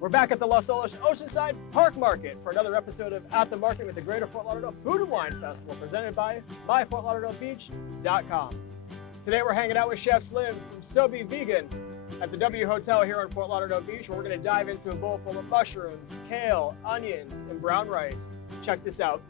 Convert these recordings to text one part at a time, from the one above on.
We're back at the Las Olas Oceanside Park Market for another episode of At the Market with the Greater Fort Lauderdale Food and Wine Festival presented by MyFortLauderdaleBeach.com. Today we're hanging out with Chef Slim from SoBe Vegan at the W Hotel here on Fort Lauderdale Beach, where we're going to dive into a bowl full of mushrooms, kale, onions, and brown rice. Check this out.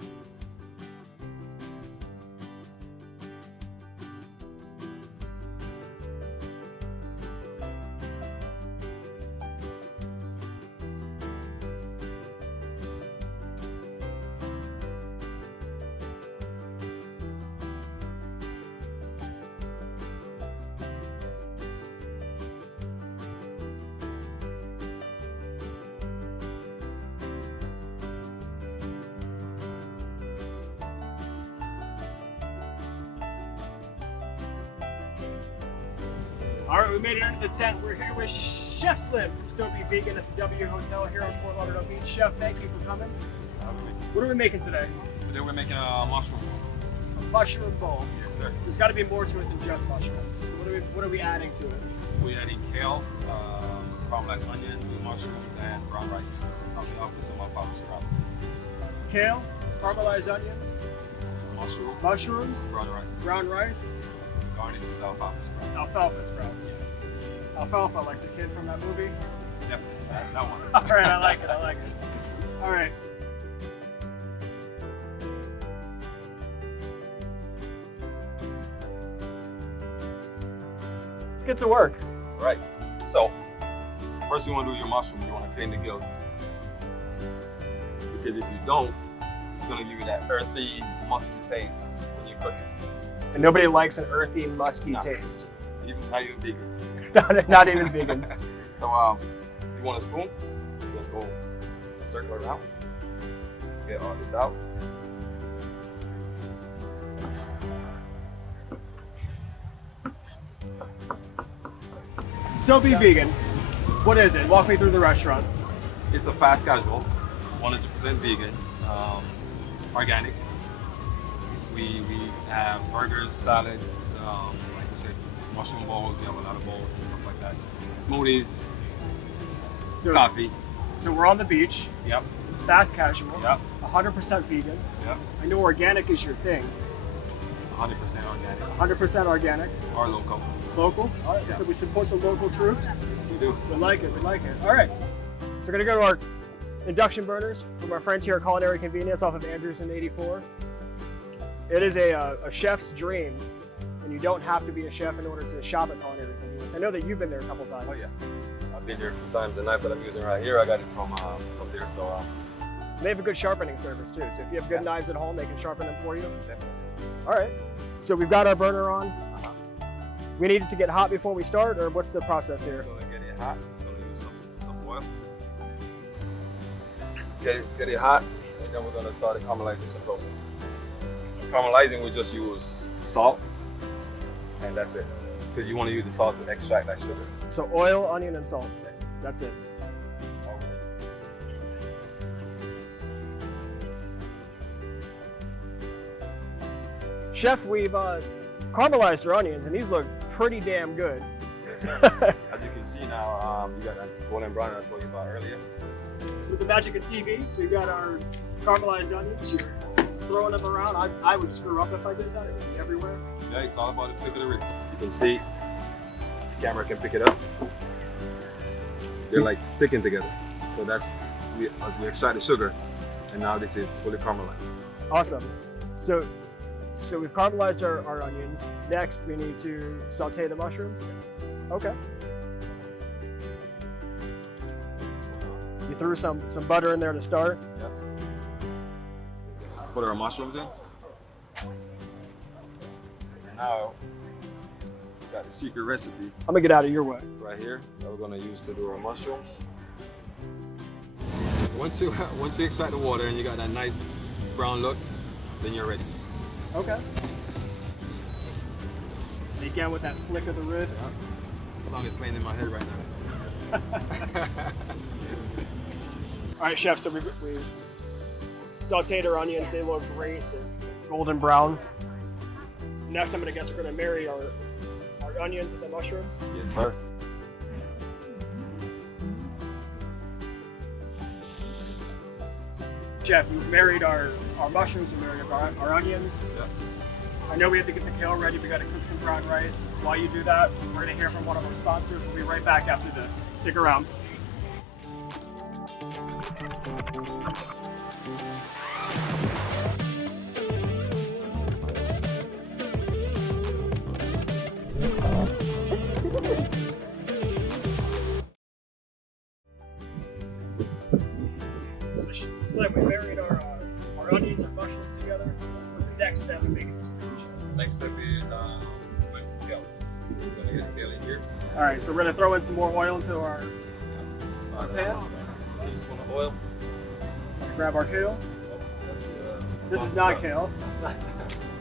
All right, we made it into the tent. We're here with Chef Slim from SoBe Vegan at the W Hotel here on Fort Lauderdale Beach. Chef, thank you for coming. What are we making today? Today we're making a mushroom bowl. A mushroom bowl. Yes, sir. There's got to be more to it than just mushrooms. So what are we adding to it? We're adding kale, caramelized onion, with mushrooms, and brown rice. Topping it off with some alfalfa sprout. Kale, caramelized onions, mushrooms, brown rice. Garnish is alfalfa sprout. Alfalfa sprouts. Yes. Alfalfa, like the kid from that movie? Definitely, that one. All right, I like it. All right. Let's get to work. Right. So, first you want to do your mushroom, you want to clean the gills. Because if you don't, it's going to give you that earthy, musky taste when you cook it. And nobody likes an earthy, musky taste. Not even vegans. Not even vegans. So, you want a spoon? Just go circle around. Get all this out. SoBe Vegan. What is it? Walk me through the restaurant. It's a fast casual, 100% vegan, organic. We have burgers, salads, like we said, mushroom bowls. We have a lot of bowls and stuff like that. Smoothies, coffee. So we're on the beach. Yep. It's fast casual. Yep. 100% vegan. Yep. I know organic is your thing. 100% organic. 100% organic. Or local. Local? All right. Yeah. So we support the local troops. Yes, we do. We like it. All right. So we're going to go to our induction burners from our friends here at Culinary Convenience off of Anderson 84. It is a chef's dream, and you don't have to be a chef in order to shop at Culinary Convenience. I know that you've been there a couple times. Oh yeah, I've been there a few times. The knife that I'm using right here, I got it from there. So they have a good sharpening service too. So if you have good knives at home, they can sharpen them for you. Definitely. All right. So we've got our burner on. We need it to get hot before we start, or what's the process here? We're gonna get it hot. We're gonna use some oil. Get it hot, and then we're gonna start the caramelization process. Caramelizing, we just use salt, and that's it. Because you want to use the salt to extract that sugar. So oil, onion, and salt. That's it. Chef, we've caramelized our onions, and these look pretty damn good. Yes, sir. As you can see now, you got that golden brown I told you about earlier. With the magic of TV, we've got our caramelized onions. You're throwing them around. I would screw up if I did that. It would be everywhere. Yeah, it's all about the flick of the wrist. You can see, the camera can pick it up. They're like sticking together. So that's, we extract the sugar, and now this is fully caramelized. Awesome. So we've caramelized our onions. Next, we need to saute the mushrooms. Yes. Okay. You threw some butter in there to start. Yep. Put our mushrooms in. And now, we got the secret recipe I'm gonna get out of your way. right here that we're gonna use to do our mushrooms. Once you extract the water and you got that nice brown look, then you're ready. Okay. And again with that flick of the wrist. The song is playing in my head right now. All right, chef. So we sauteed our onions. They look great. They're golden brown. Next, I'm gonna guess we're gonna marry our onions with the mushrooms. Yes, sir. Chef, we've married our mushrooms, we married our onions. Yeah. I know we have to get the kale ready. We got to cook some brown rice. While you do that, we're going to hear from one of our sponsors. We'll be right back after this. Stick around. So Slim, we married our onions and mushrooms together. What's the next step in making this food? Next step is kale. So we're gonna get kale in here. All right, so we're gonna throw in some more oil into our pan. A teaspoon of oil. Grab our kale. Oh, that's the, This is fun not stuff. kale. That's not.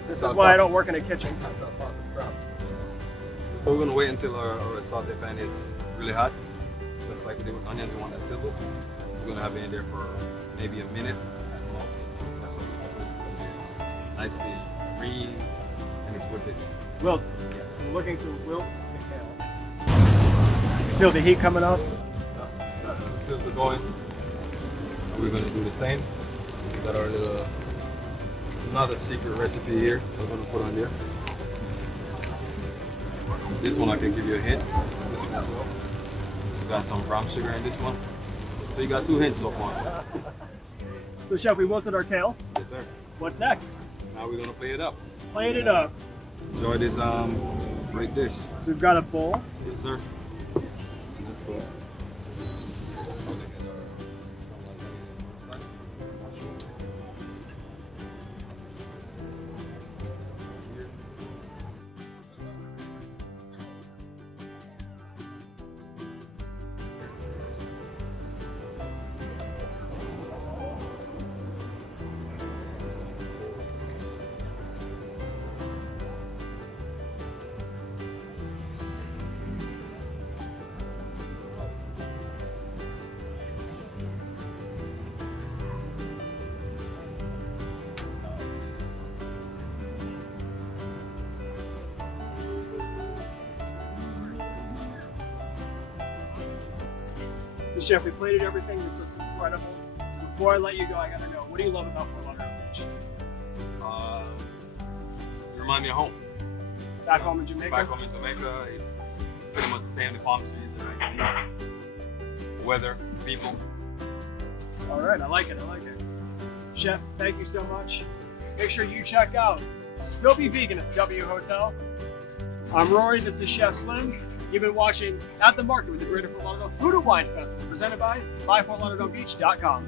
This is why I don't work in a kitchen. That's not fun. That's crap. So we're gonna wait until our saute pan is really hot. Just like we did with onions, we want that sizzle. We're gonna have it in there for maybe a minute at most. That's what it's gonna be. Nicely green, and it's with it. Wilt. Yes. I'm looking to wilt the kale. Yes. You feel the heat coming up? Sizzle going. And we're gonna do the same. We got our little another secret recipe here. We're gonna put on there. This one I can give you a hint. This one as well. We got some brown sugar in this one. So you got 2 hints so far. So Chef, we wilted our kale. Yes, sir. What's next? Now we're gonna plate it up. Plate it up. Enjoy this great dish. So we've got a bowl. Yes, sir. Let's go. So Chef, we plated everything. This looks incredible. Before I let you go, I gotta know, what do you love about Fort Lauderdale Beach? You remind me of home. Back home in Jamaica? Back home in Jamaica, it's pretty much the same. The palm trees, the weather, people. All right, I like it, I like it. Chef, thank you so much. Make sure you check out SoBe Vegan at the W Hotel. I'm Rory, this is Chef Slim. You've been watching At the Market with the Greater Fort Lauderdale Food and Wine Festival, presented by MyFortLauderdaleBeach.com.